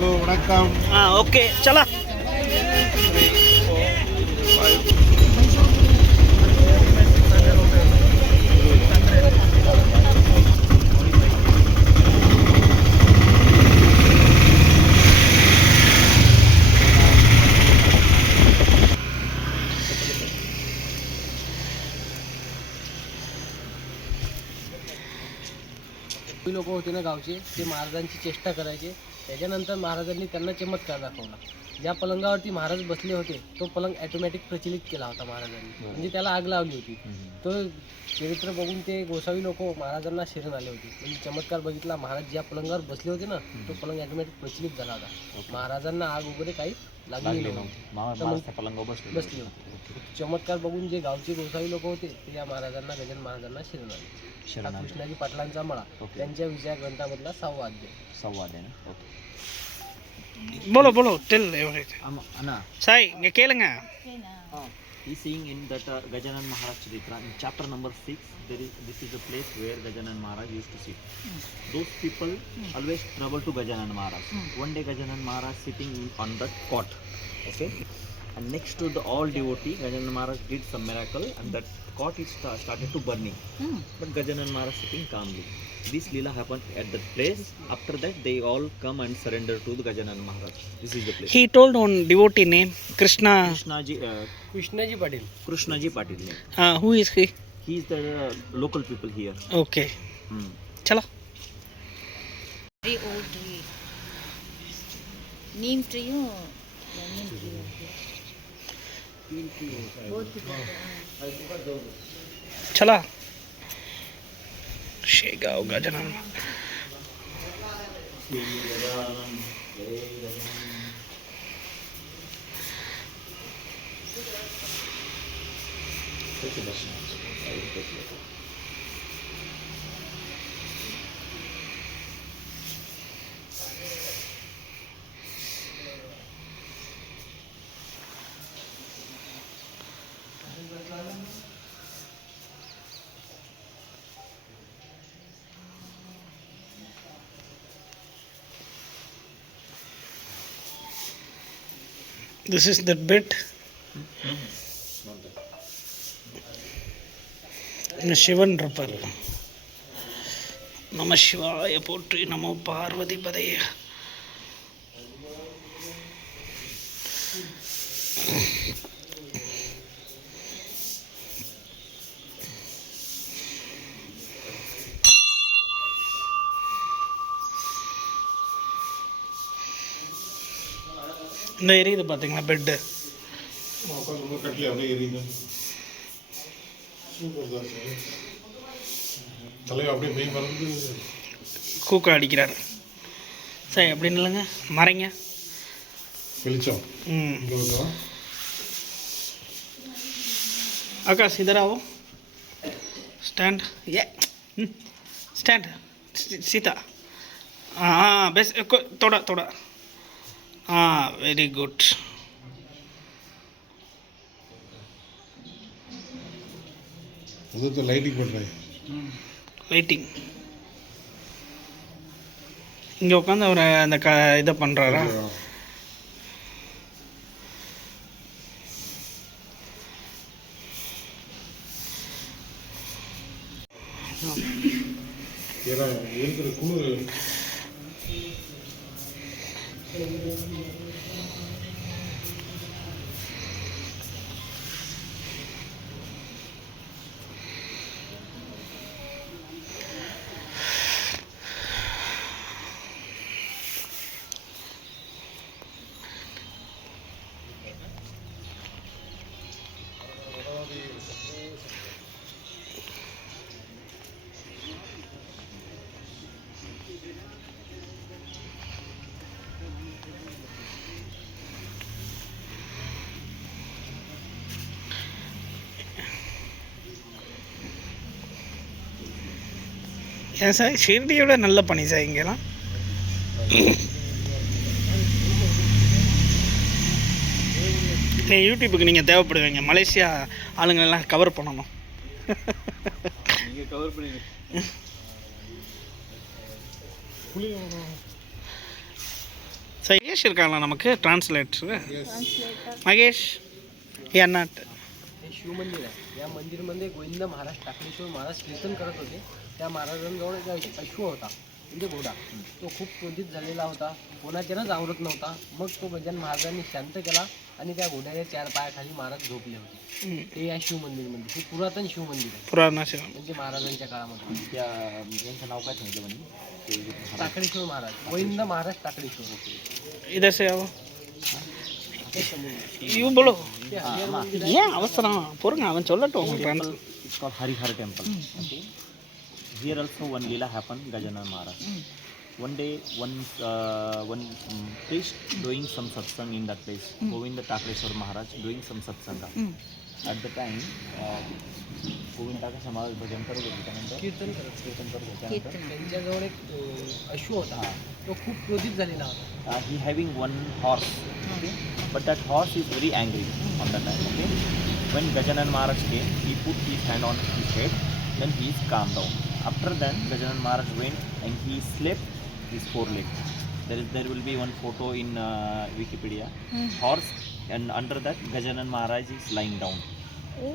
ஹலோ வணக்கம். ஓகே சலா. लोक होते ना गावचे ते महाराजांची चेष्टा करायचे. त्याच्यानंतर महाराजांनी त्यांना चमत्कार दाखवला. ज्या पलंगावरती महाराज बसले होते तो पलंग ॲटोमॅटिक प्रचलित केला होता महाराजांनी, म्हणजे त्याला आग लावली होती. तो चरित्र बघून ते गोसावी लोक महाराजांना शरण आले होते. म्हणजे चमत्कार बघितला, महाराज ज्या पलंगावर बसले होते ना तो पलंग ॲटोमॅटिक प्रचलित झाला होता. महाराजांना आग वगैरे काही लागली नव्हती, बसले होते. चमत्कार बघून जे गावचे गोसावी लोक होते ते या महाराजांना, गजानन महाराजांना शरण आले. कृष्णाजी पाटलांचा मळा त्यांच्या विजया ग्रंथामधला 6वा अध्याय. बोलो बोलो टेल एवरीथिंग. साई நீங்க கேளுங்க. He's seeing in that Gajanan Maharaj Charitra in chapter number 6. This is the place where Gajanan Maharaj used to sit. Those people always travel to Gajanan Maharaj. One day Gajanan Maharaj sitting on the cot, okay, and next to the all devotee, Gajanan Maharaj did some miracle and that cot is started to burning. But Gajanan Maharaj sitting calmly. This lila happened at that place. After that they all come and surrender to the Gajanan Maharaj. This is the place. He told one devotee name Krishnaji Patil. Krishnaji Patil name. Who is he? He is the local people here. Okay. चलो. Very old tree. Neem tree or neem tree? Both together. चला. शेगाव Gajanan. This is the bed. Sivan रपर. नमः शिवाय पोट्री, नमो पार्वती पदये. இந்த எரியுது பார்த்தீங்களா பெட்டு. கட்டில அப்படியே எரியுது. சூப்பர் தான் சார். தலைவர் அப்படியே மெய் மறந்து கூக்க அடிக்கிறார். சரி அப்படின்னு இல்லைங்க மறைங்க வெளிச்சம். आकाश इधर आओ. स्टैंड ये स्टैंड सीता. हाँ बस थोड़ा थोड़ा. हाँ वेरी गुड. उधर तो लाइटिंग पड़ रहा है. லைட்டிங் இங்கே உட்காந்து அவர் அந்த இதை பண்ணுறாரா. இருக்கிற குளிர் ஏன் சார் ஷிர்டியோட நல்ல பணி சார் இங்கெல்லாம். யூடியூப்புக்கு நீங்கள் தேவைப்படுவீங்க. மலேசியா ஆளுங்களெல்லாம் கவர் பண்ணணும். நீங்கள் கவர் பண்ணுங்க. சார் மகேஷ் இருக்காங்களா நமக்கு டிரான்ஸ்லேட்டர் மகேஷ் यानाट हे शिवमंदिर आहे. या मंदिरमध्ये गोविंद महाराज टाकलेश्वर महाराज कीर्तन करत होते. त्या महाराजांजवळ एक अश्व होता म्हणजे घोडा. तो खूप क्रोधित झालेला होता, कोणाच्यानंच आवरत नव्हता. मग तो गजानन महाराजांनी शांत केला आणि त्या घोड्याच्या 4 पायाखाली महाराज झोपले होते. ते या शिवमंदिरमध्ये, हे पुरातन शिवमंदिर आहे पुराना शिव म्हणजे महाराजांच्या काळामध्ये. त्या यांचं नाव काय सांगितलं म्हणे टाकळेश्वर महाराज, गोविंद महाराज टाकळेश्वर. इधर से आओ यू बोलो ஏன் அவசரம் பொறுங்க அவன் சொல்லட்டும் உங்களுக்கு temple is called Harihar temple. Okay. Here also one lila happened, Gajanan Maharaj. One day, one priest doing some satsang in that place. Govinda Takleshwar Maharaj doing some satsanga. At the time, Govinda का समाज भजन करत होते, त्यानंतर कीर्तन करत होते. कीर्तन. त्यांच्याजवळ एक अश्व होता. तो खूप क्रोधित झालेला होता. He having one horse, okay? But that horse is very angry on that time. Okay, when Gajanan Maharaj came, he put his hand on his head, then he is calmed down. After that, Gajanan Maharaj went and he slept his foreleg. There will be one photo in Wikipedia, horse, and under that Gajanan Maharaj is lying down. Oh.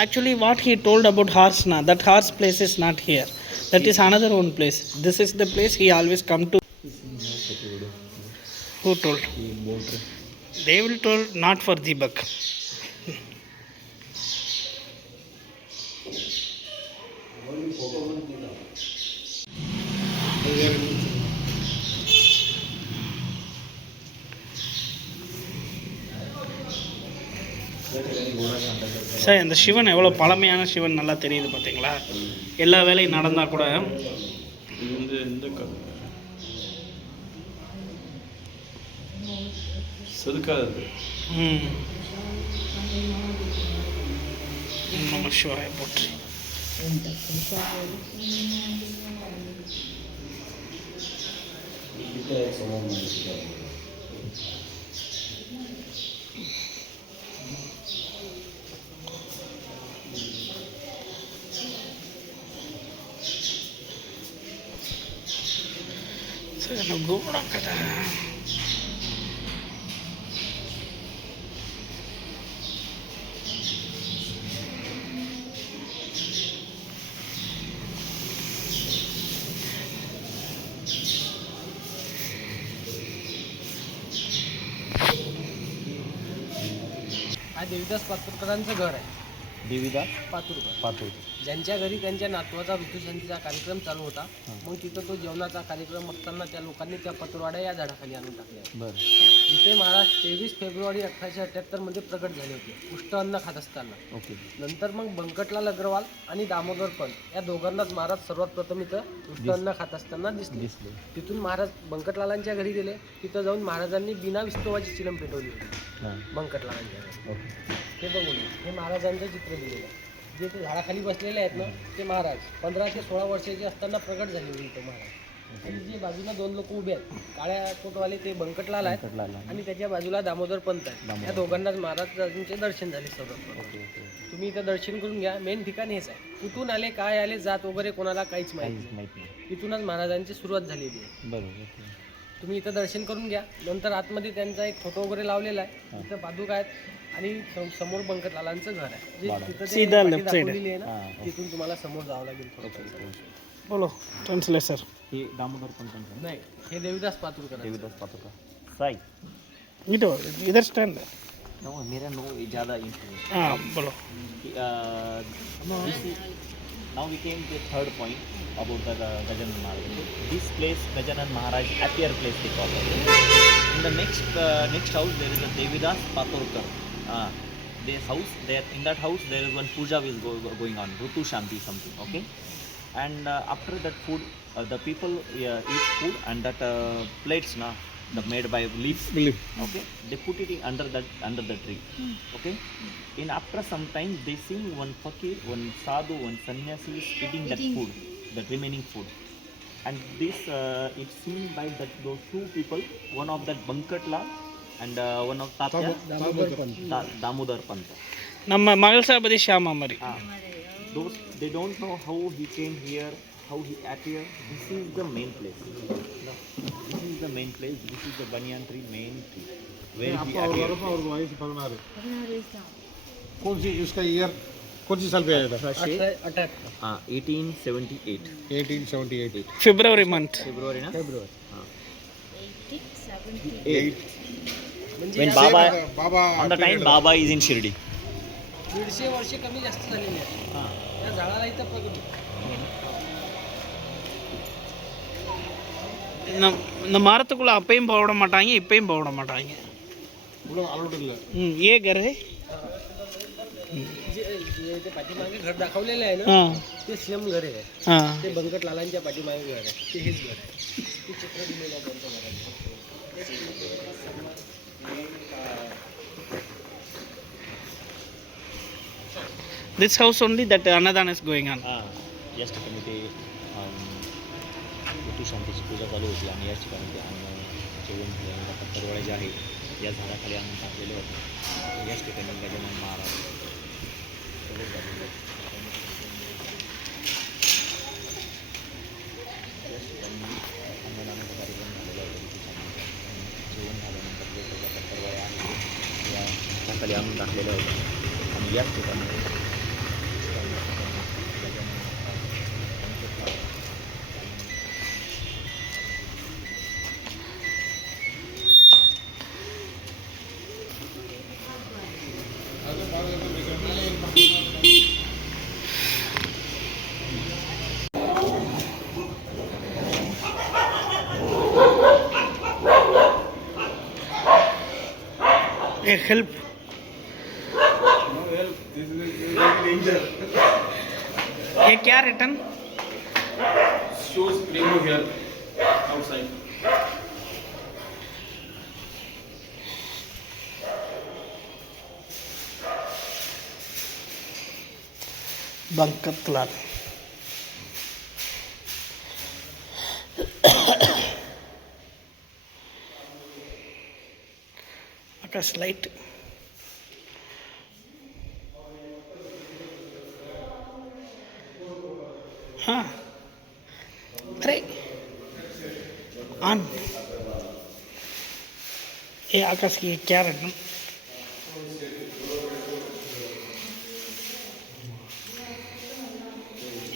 Actually, what he told about horse, na, that horse place is not here. That is another one place. This is the place he always come to. Who told? They will told not for Deepak. Sir இந்த சிவன் எவ்வளோ பழமையான சிவன் நல்லா தெரியுது பார்த்தீங்களா? எல்லா வேலையும் நடந்தால் கூட செதுக்காது. நம்ம சிவாய போற்றி. Saya gurang kata. हा देवीदास पातुरकरांचं घर आहे. देवीदास पातुरकर, पातूर. ज्यांच्या घरी त्यांच्या नातवाचा ऋतुसंतीचा कार्यक्रम चालू होता. मग तिथं तो जेवणाचा कार्यक्रम असताना त्या लोकांनी त्या पतवाड्या या झाडाखाली आणून टाकल्या. बरं. जिथे महाराज 23 फेब्रुवारी 1878 मध्ये प्रकट झाले होते, उष्ट अन्न खात असताना. ओके. नंतर मग बंकटलाल अग्रवाल आणि दामोदर पंत या दोघांनाच महाराज सर्वात प्रथम इथं उष्ट अन्न खात असताना दिसले. तिथून महाराज बंकटलालांच्या घरी गेले. तिथं जाऊन महाराजांनी बिना विस्तवाची चिलम पेटवली होती हां. बंकटलालांच्या घरी. ओके. हे बघून हे महाराजांचं चित्र दिलेलं आहे. जे ते झाडाखाली बसलेले आहेत ना, ते महाराज 15 ते 16 वर्षाचे असताना प्रकट झाले होते इथं महाराज. आणि जे बाजूला 2 लोक उभे आहेत काळ्या कोटवाले, ते बंकटलाल आहेत आणि त्याच्या बाजूला दामोदर पंत आहेत. या दोघांनाच महाराजांचे दर्शन झाले सर्वप्रथम. ओके. ओके. तुम्ही इथं दर्शन करून घ्या. मेन ठिकाण हेच आहे. कुठून आले, काय आले, जात वगैरे कोणाला काहीच माहिती नाही. माहिती नाही. इथूनच महाराजांची सुरुवात झालेली आहे. बरोबर. ओके. तुम्ही इथं दर्शन करून घ्या. नंतर आतमध्ये त्यांचा एक फोटो वगैरे लावलेला आहे. इथं पादुका आहेत आणि समोर बंकटलालांचं घर आहे. जे तिथं ते सीधा पाटी left side आहे. दाखवलेली आहे ना, हां. तिथून तुम्हाला समोर जावं लागेल थोडं. बोलो ट्रांसलेटर. हे दामोदर पंत, नाही, हे देवीदास पातुरकर आहे. देवीदास पातूर. साई. इधर स्टैंड. नो, मेरा नो ज़्यादा इंफॉर्मेशन. हाँ बोलो. Now we came to the third point about the Gajanan Maharaj. This place, Gajanan Maharaj, happier place they call it. In the next house there is a Devidas Paturkar. This house, there in that house there is one puja is going on, Rutu Shanti something. Okay, and after that food, the people eat food and that plates na, the made by leaves. Okay, they put it under the tree. Okay, in after some time they see one fakir, one sadhu, one sannyasi is eating that food. the remaining food. And this it's seen by those two people, one of that Bankat Lal and one of Tatya Damodar Panta. ನಮ್ಮ ಮಗಳಸಾಬದಿ ಶ್ಯಾಮ ಮರಿ. Those they don't know how he came here, how he appeared. This is the main place. No, this is the main place. This is the banyan tree main tree where he appeared. और वहीं से 16 कौन सी इसका ईयर कौन सी साल पे आया था? 1878. 1878. February month. February na? 1878. म्हणजे When या Baba बाबा on the time Baba is in Shirdi. 150 वर्ष कमी जास्त झालेली आहे या झाडाला इथं இந்த மரத்துக்குள்ளே அப்பையும் போட மாட்டாங்க, இப்பையும் போட மாட்டாங்க. उन लोग अलाउड இல்லை. ये घर है. जे ते पाठीमागे घर दाखवलेलं आहे ना हां ते सेम घर आहे. हां. ते बंकट लालांच्या पाठीमागे घर आहे ते हेच घर आहे. ते चित्र दिलेलं आहे त्यांच्या घरात. This house only that Annadana is going on. याच ठिकाणी ते मोठी शांतीची पूजा चालू होती आणि याच ठिकाणी ते अन्न जेवण पत्तरवडे जे आहे या झाडाखाली अन्न टाकलेले होते. याच ठिकाणी गजानन महाराज प्रवेश झालेले होते. याच ठिकाणी अन्नदानाचा कार्यक्रम झालेला होता. जेवण झाल्यानंतर जे त्याच्या पत्तरवडे आहेत या झाडाखाली आणून टाकलेल्या होत्या आणि याच ठिकाणी A help. ये क्या return? shows remove here outside. बंकत लाल. आकाश लाइट. हाँ अरे ऑन. ये आकाश की क्या रखना?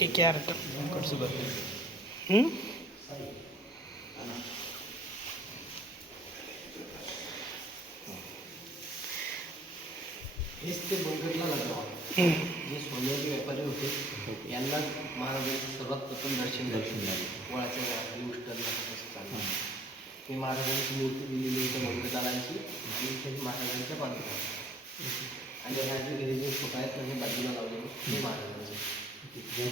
ये क्या रखना? हेच ते बंकटला लागलं जे सोन्याचे व्यापारी होते यांना महाराजांचं सर्वात प्रथम दर्शन झाले. वळाच्या झाडाखाली उष्टरला कसं चाललं हे महाराजांची मूर्ती दिलेली होती बंकटलालांची आणि इथे महाराजांच्या पादुका आणि ह्या जे घरी जे छोटा आहेत ना हे बाजूला लावलेले हे महाराजांचे ज्या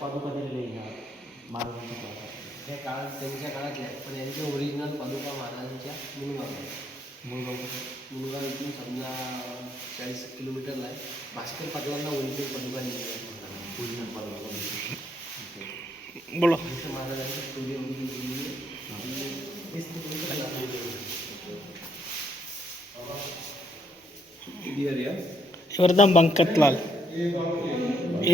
पादुका दिलेल्या ह्या महाराजांच्या काळात ह्या काळात त्यांच्या काळातल्या पण यांच्या ओरिजिनल पादुका महाराजांच्या मुलगाव आहे. मुलगाव इथून समजा 40 किलोमीटरला आहे. भास्कर पाटलांना ओरिजिनल पादुका दिलेल्या आहेत ओरिजिनल पादुका बोलो. जसं महाराजांची स्टोरी वगैरे दिलेली हेच ते बंकटला இவர் தான் பங்கத் லால்.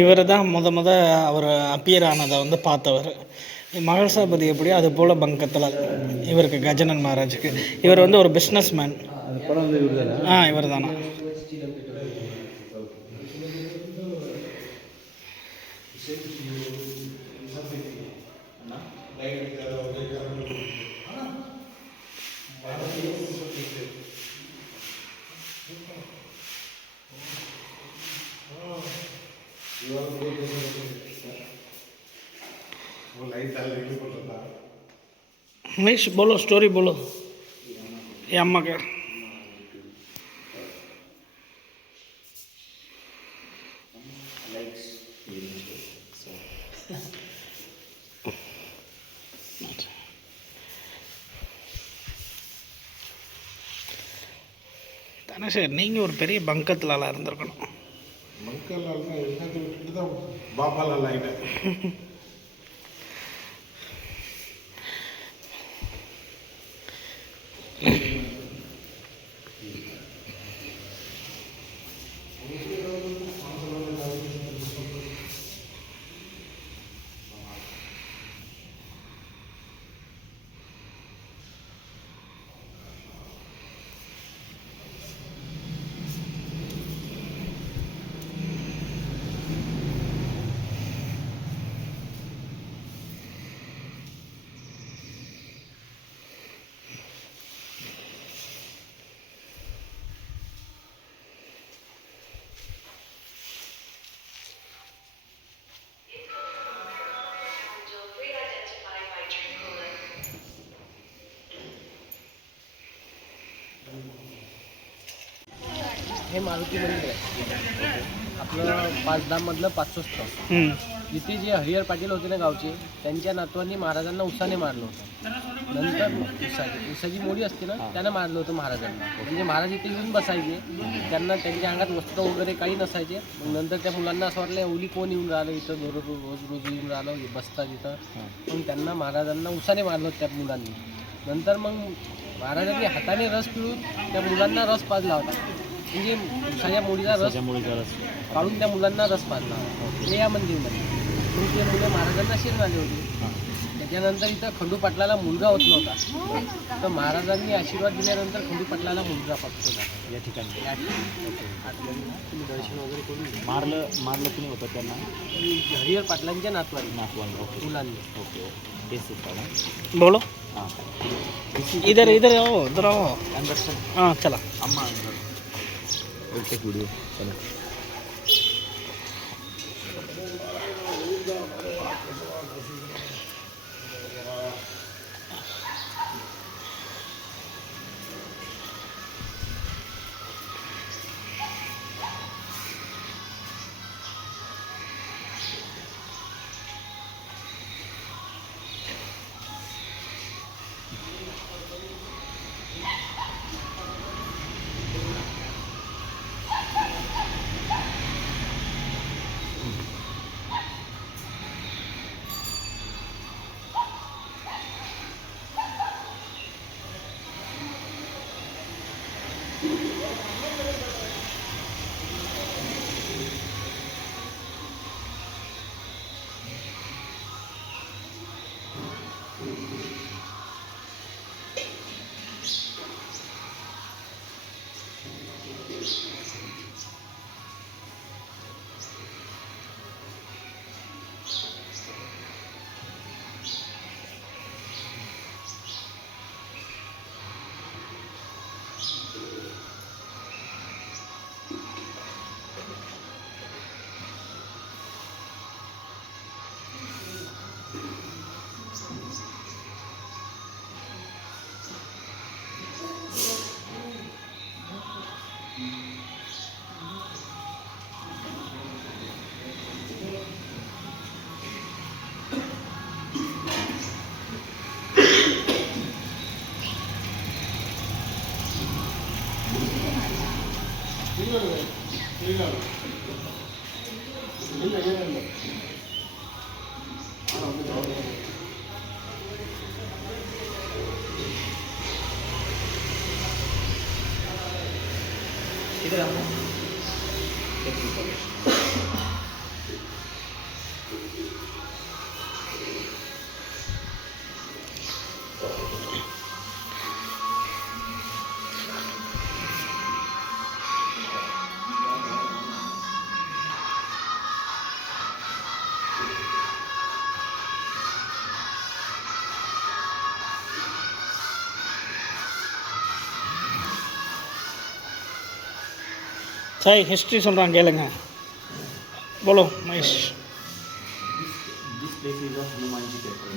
இவர் தான் முத அவர் அப்பியர் ஆனதை வந்து பார்த்தவர். மகள்சாபதி எப்படியோ அது போல் பங்கத்லால் இவருக்கு கஜனன் மகாராஜுக்கு. இவர் வந்து ஒரு பிஸ்னஸ் மேன். இவர் தானா? वो लाइट डाल देंगे बोल रहा था. महेश बोलो, स्टोरी बोलो. ये अम्मा का தனசேர் நீங்கள் ஒரு பெரிய பங்கத் லாலாக இருந்திருக்கணும். बंकट लाल का इतना तो बापाला लाईन आहे. हे मारुती मंदिर आहे आपलं पाचधाममधलं 500 स्थळ. इथे जे हरिहर पाटील होते ना गावचे, त्यांच्या नातवांनी महाराजांना उसाने मारलं होतं. नंतर उसाची मोडी असते ना, त्यानं मारलं होतं महाराजांना. म्हणजे महाराज इथे येऊन बसायचे, त्यांना त्यांच्या अंगात वस्त्र वगैरे काही नसायचे. मग नंतर त्या मुलांना असं वाटलं एवढी कोण येऊन राहिलं इथं, रोज येऊन राहिलं बसतात इथं. मग त्यांना महाराजांना उसाने मारलं होतं त्या मुलांनी. नंतर मग महाराजांनी हाताने रस पिळून त्या मुलांना रस पाजला होता. म्हणजे उसाच्या मोडीचा रस काढून त्या मुलांना रस पाजला होता. हे या मंदिरमध्ये. मग ते मुलं महाराजांना शरण आले होते. त्याच्यानंतर इथं खंडू पाटलाला मुलगा होत नव्हता, तर महाराजांनी आशीर्वाद दिल्यानंतर खंडू पाटलाला मुलगा प्राप्त झाला. या ठिकाणी तुम्ही दर्शन वगैरे करून घ्या. मारलं कुणी होतं त्यांना? हरिहर पाटलांच्या नातवांनी ओके मुलांनी. ओके बेस होता. बोलो. हां इधर इधर आओ, इधर आओ. अंदर हाँ चला. अम्मा अंदर एक व्हिडिओ चलो. इधर आओ. சாய் ஹிஸ்ட்ரி சொல்கிறான் கேளுங்க. बोलो Mahesh. This place is of Hanumanji temple.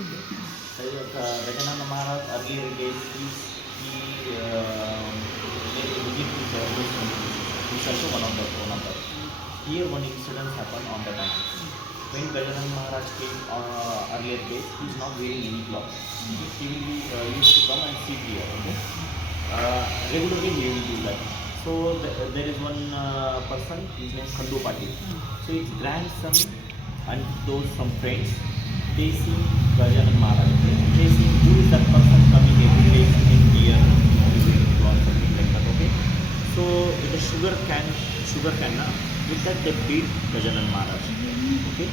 Gajanana Maharaj earlier days he made a visit to Sarvaswam. He's also one of the. Here one incident happened on the time. When Gajanana Maharaj came earlier days, he is not wearing any clothes. He will be used to come and sit here. Okay? Regularly he will do that. So there is one person, his name is Khandu Patil. So his grandson and those some friends, they see Gajanan Maharaj. They see who is that person coming every day in here or something like that. Okay. So with the sugar can na, with that they beat Gajanan Maharaj. Okay.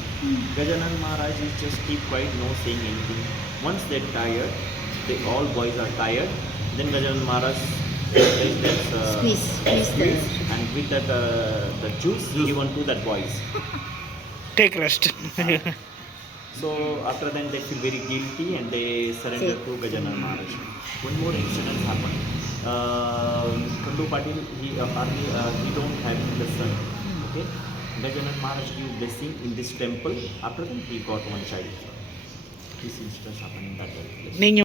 Gajanan Maharaj is just keep quiet, no saying anything. Once they're tired, all boys are tired. Then Gajanan Maharaj Squeeze the and with that the juice given to that boys. Take rest. So after then they feel very guilty and they surrender to Gajanan Maharaj. One more incident happened. Kandu Patil, he don't have the son. Okay. Gajanan Maharaj gave blessing in this temple. After that he got one child. This incident happened in that place. நீங்கள்